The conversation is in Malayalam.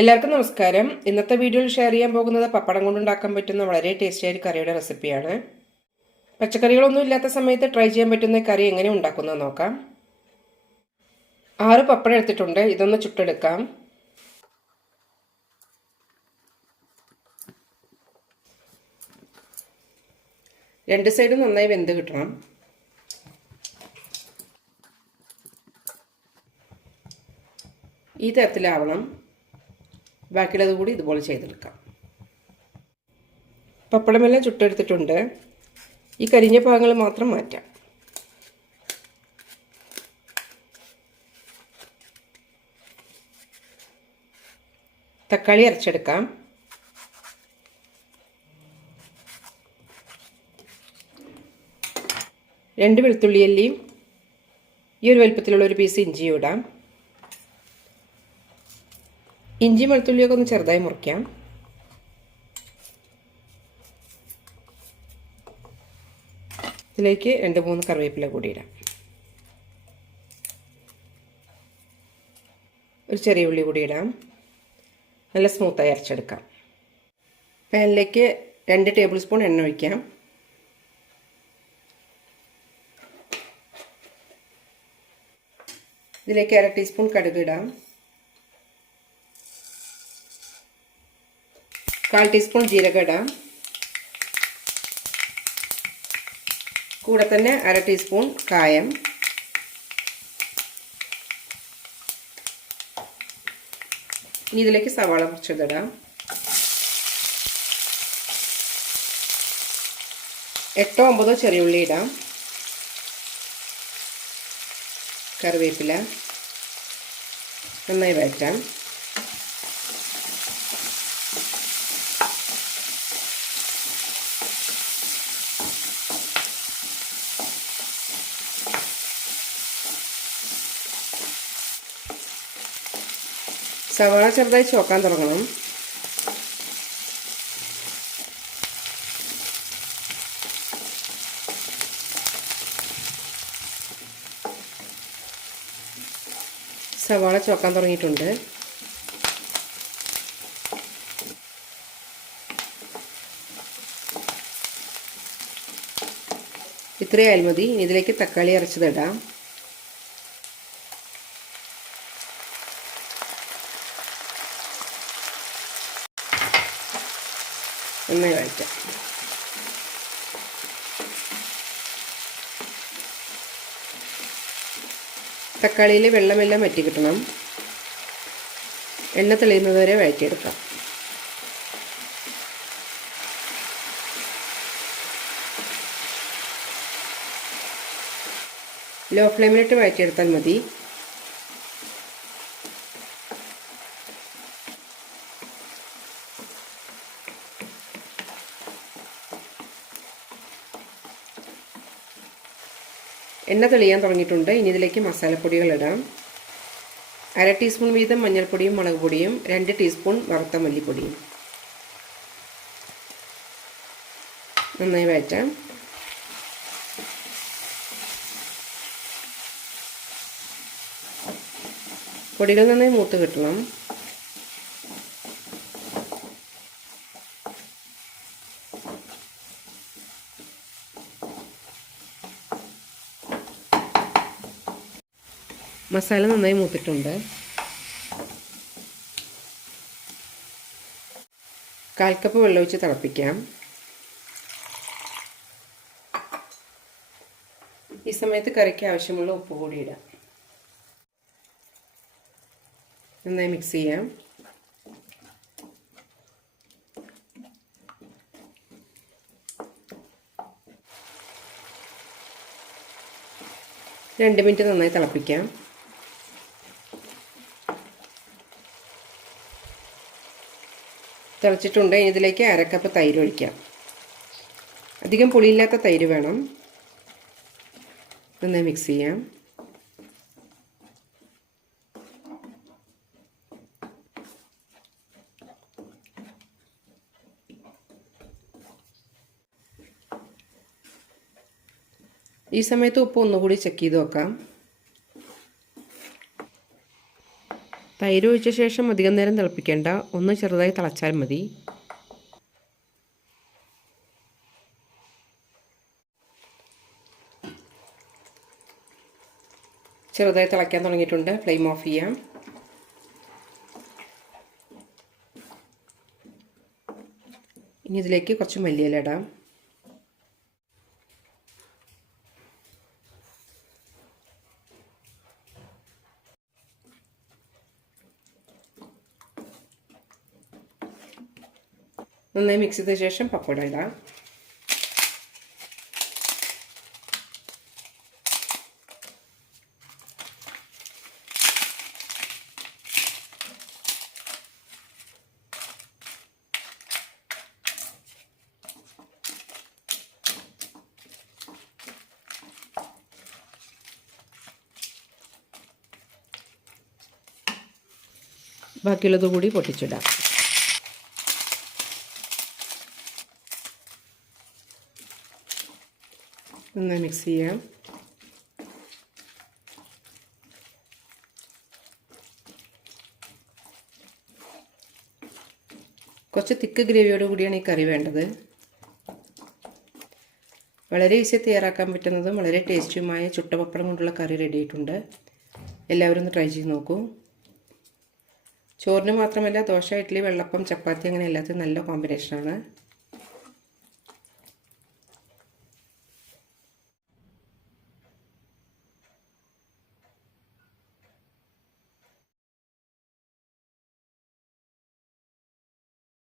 എല്ലാവർക്കും നമസ്കാരം. ഇന്നത്തെ വീഡിയോയിൽ ഷെയർ ചെയ്യാൻ പോകുന്നത് പപ്പടം കൊണ്ടുണ്ടാക്കാൻ പറ്റുന്ന വളരെ ടേസ്റ്റി ആയ കറിയുടെ റെസിപ്പിയാണ് പച്ചക്കറികളൊന്നും ഇല്ലാത്ത സമയത്ത് ട്രൈ ചെയ്യാൻ പറ്റുന്ന കറി എങ്ങനെ ഉണ്ടാക്കുന്നത് നോക്കാം. ആറ് പപ്പടം എടുത്തിട്ടുണ്ട്. ഇതൊന്ന് ചുട്ടെടുക്കാം. രണ്ട് സൈഡും നന്നായി വെന്ത് കിട്ടണം. ഈ തരത്തിലാവണം. ബാക്കിയുള്ളത് കൂടി ഇതുപോലെ ചെയ്തെടുക്കാം പപ്പടമെല്ലാം ചുട്ടെടുത്തിട്ടുണ്ട്. ഈ കരിഞ്ഞ ഭാഗങ്ങൾ മാത്രം മാറ്റാം. തക്കാളി അരച്ചെടുക്കാം. രണ്ട് വെളുത്തുള്ളിയല്ലിയും ഈ ഒരു വലുപ്പത്തിലുള്ള ഒരു പീസ് ഇഞ്ചിയും ഇടാം. ഇഞ്ചി വെളുത്തുള്ളിയൊക്കെ ഒന്ന് ചെറുതായി മുറിക്കാം. ഇതിലേക്ക് രണ്ട് മൂന്ന് കറിവേപ്പില കൂടി ഇടാം. ഒരു ചെറിയ ഉള്ളി കൂടി ഇടാം. നല്ല സ്മൂത്തായി അരച്ചെടുക്കാം. പാനിലേക്ക് രണ്ട് ടേബിൾ സ്പൂൺ എണ്ണ ഒഴിക്കാം. ഇതിലേക്ക് അര ടീസ്പൂൺ കടുക് ഇടാം. കാൽ ടീസ്പൂൺ ജീരകം ഇടാം. കൂടെ തന്നെ അര ടീസ്പൂൺ കായം. ഇനി ഇതിലേക്ക് സവാള കുറച്ചതിടാം എട്ടോ ഒമ്പതോ ചെറിയ ഉള്ളി ഇടാം. കറിവേപ്പില നന്നായി വഴറ്റാം. സവാള ചെറുതായി ചോക്കാൻ തുടങ്ങണം. സവാള ചോക്കാൻ തുടങ്ങിയിട്ടുണ്ട്. ഇത്രയായാൽ മതി ഇനി ഇതിലേക്ക് തക്കാളി അരച്ചതിടാം നന്നായി വഴറ്റാം തക്കാളിയിൽ വെള്ളമെല്ലാം വറ്റി കിട്ടണം. എണ്ണ തെളിയുന്നത് വരെ വഴറ്റിയെടുക്കാം. ലോ ഫ്ലെയിമിലിട്ട് വഴറ്റിയെടുത്താൽ മതി. എണ്ണ തെളിയാൻ തുടങ്ങിയിട്ടുണ്ട്. ഇനി ഇതിലേക്ക് മസാലപ്പൊടികൾ ഇടാം. അര ടീസ്പൂൺ വീതം മഞ്ഞൾപ്പൊടിയും മുളക് പൊടിയും രണ്ട് ടീസ്പൂൺ വറുത്ത മല്ലിപ്പൊടിയും. നന്നായി വഴറ്റാം. പൊടികൾ നന്നായി മൂത്ത് കിട്ടണം. മസാല നന്നായി മൂത്തിട്ടുണ്ട്. കാൽ കപ്പ് വെള്ളം ഒഴിച്ച് തിളപ്പിക്കാം. ഈ സമയത്ത് കറിക്ക് ആവശ്യമുള്ള ഉപ്പ് കൂടി ഇടാം. നന്നായി മിക്സ് ചെയ്യാം. രണ്ട് മിനിറ്റ് നന്നായി തിളപ്പിക്കാം. തിളച്ചിട്ടുണ്ട്. ഇതിലേക്ക് അരക്കപ്പ് തൈര് ഒഴിക്കാം. അധികം പുളിയില്ലാത്ത തൈര് വേണം. നന്നായി മിക്സ് ചെയ്യാം. ഈ സമയത്ത് ഉപ്പ് ഒന്നുകൂടി ചെക്ക് ചെയ്ത് നോക്കാം. തൈര് ഒഴിച്ച ശേഷം അധികം നേരം തിളപ്പിക്കേണ്ട. ഒന്ന് ചെറുതായി തിളച്ചാൽ മതി. ചെറുതായി തിളയ്ക്കാൻ തുടങ്ങിയിട്ടുണ്ട്. ഫ്ലെയിം ഓഫ് ചെയ്യാം. ഇനി ഇതിലേക്ക് കുറച്ച് മല്ലിയില ഇടാം. നന്നായി മിക്സ് ചെയ്ത ശേഷം പപ്പട ഇടാം. ബാക്കിയുള്ളത് കൂടി പൊട്ടിച്ചിടാം. നന്നായി മിക്സ് ചെയ്യാം കുറച്ച് തിക്ക് ഗ്രേവിയോട് കൂടിയാണ് ഈ കറി വേണ്ടത്. വളരെ ഈസി തയ്യാറാക്കാൻ പറ്റുന്നതും വളരെ ടേസ്റ്റിയുമായ ചുട്ടപപ്പടം കൊണ്ടുള്ള കറി റെഡി ആയിട്ടുണ്ട്. എല്ലാവരും ഒന്ന് ട്രൈ ചെയ്ത് നോക്കൂ. ചോറിന് മാത്രമല്ല ദോശ ഇഡ്ഡലി വെള്ളപ്പം ചപ്പാത്തി അങ്ങനെ എല്ലാത്തിനും നല്ല കോമ്പിനേഷനാണ്